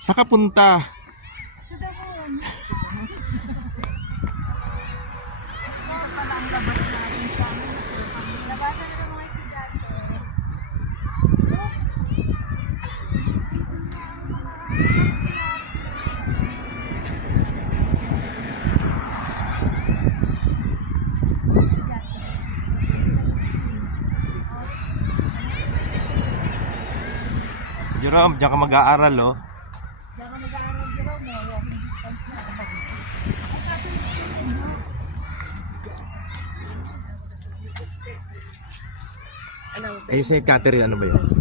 Saan ka punta? To the moon. Parang labas natin sa amin. Labasan na ng mga estudyante. Jerome, diyan ka mag-aaral, oh. Diyan ka mag-aaral, Jerome, no? Walking distance na. Ayun, St. Catherine, ano ba yun?